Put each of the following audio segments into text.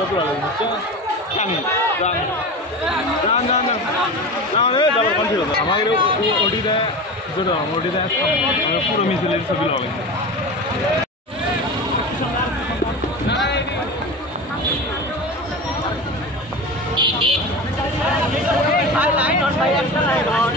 Satu lagi macam kami jangan double confidence. हमारे OD दा जो ओडी दा हमें पूरा मिसलेनियस सभी लोग line on by extra line on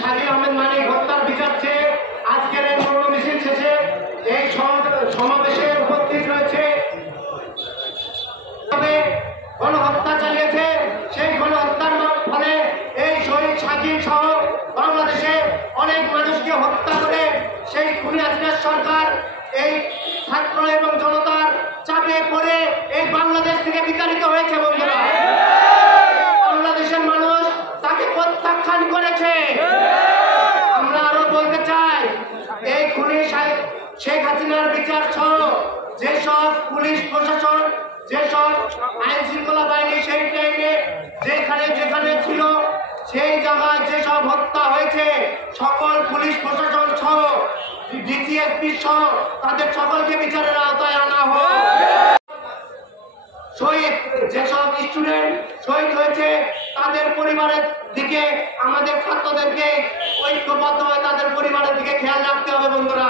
Shakil Ahmed মানিক হত্যার বিচার চেয়ে আজকের এই মৌন মিছিল শেষে এই সমাবেশে উপস্থিত রয়েছে গণহত্যা চালিয়েছে। সেই গণহত্যার ফলে এই শহীদ শাকিল সহ বাংলাদেশে অনেক মানুষকে হত্যা করে সেই খুনি হাসিনার সরকার এই ছাত্র এবং জনতার চাপে পড়ে এই বাংলাদেশ থেকে বিতাড়িত হয়েছে। বন্ধুরা, বাংলাদেশের মানুষ তাকে প্রত্যাখ্যান করেছে। আমরা আরো বলতে চাই, এই খুনি শেখ হাসিনার বিচার সহ যেসব পুলিশ প্রশাসন, যেসব আইন শৃঙ্খলা বাহিনী সেই টাইমে যেখানে যেখানে ছিল সেই জায়গায় যেসব হত্যা হয়েছে, সকল পুলিশ প্রশাসন সহ ডিসিএসপি সহ তাদের সকলকে বিচারের আওতায় আনা হয়। শহীদ যেসব স্টুডেন্ট শহীদ হয়েছে তাদের পরিবারের দিকে আমাদের ছাত্রদেরকে ঐক্যবদ্ধ হয়ে তাদের পরিবারের দিকে খেয়াল রাখতে হবে। বন্ধুরা,